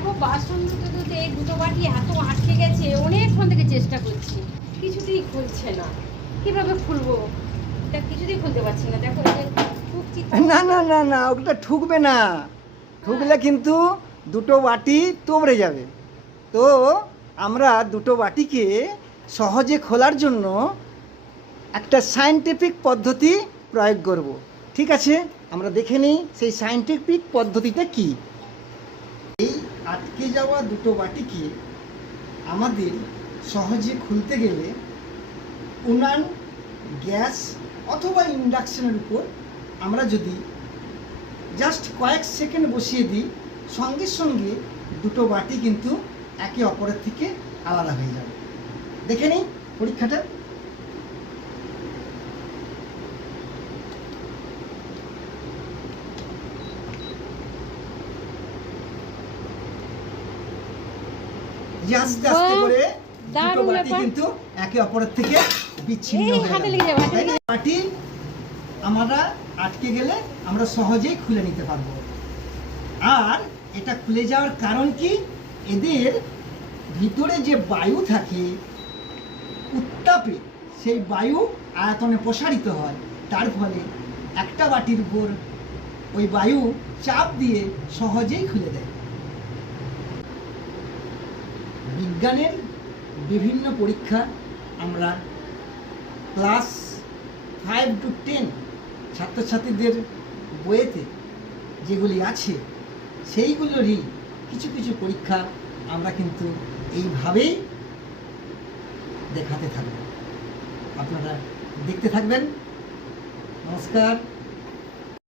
দেখো বাসন ধুতে ধুতে এই দুটো বাটি এত আটকে গেছে অনেকক্ষণ থেকে চেষ্টা করছি। কিছুতেই খুলছে না। কীভাবে খুলবো? এটা কিছুতেই খুলতে পারছি না। দেখো না না না না ওটা ঠুকবে না। ঠুকলে কিন্তু দুটো বাটি তোবড়ে যাবে। তো আমরা দুটো বাটিকে সহজে খোলার জন্য একটা সায়েন্টিফিক পদ্ধতি প্রয়োগ করব। ঠিক আছে? আমরা দেখে নিই সেই সায়েন্টিফিক পদ্ধতিটা কি। এই আটকে যাওয়া দুটো বাটিকে আমাদের সহজে খুলতে গেলে উনান, গ্যাস অথবা ইন্ডাকশনের উপর আমরা যদি জাস্ট কয়েক সেকেন্ড বসিয়ে দিই, সঙ্গে সঙ্গে দুটো বাটি কিন্তু একে অপরের থেকে আলাদা হয়ে যাবে। দেখে নিই পরীক্ষাটা। যে আস্তে আস্তে করে দুটো বাটি কিন্তু একে অপরের থেকে বিচ্ছিন্ন হয়ে যাবে? বাটি আমরা আটকে গেলে আমরা সহজেই খুলে নিতে পারব। আর এটা খুলে যাওয়ার কারণ কি? এদের ভিতরে যে বায়ু থাকে উত্তাপে সেই বায়ু আয়তনে প্রসারিত হয়। তার ফলে একটা বাটির উপর ওই বায়ু চাপ দিয়ে সহজেই খুলে দেয়। বিজ্ঞানের বিভিন্ন পরীক্ষা আমরা ক্লাস ফাইভ টু টেন ছাত্রছাত্রীদের বইয়েতে যেগুলি আছে, সেইগুলোরই কিছু কিছু পরীক্ষা আমরা কিন্তু এইভাবেই দেখাতে থাকব। আপনারা দেখতে থাকবেন। নমস্কার।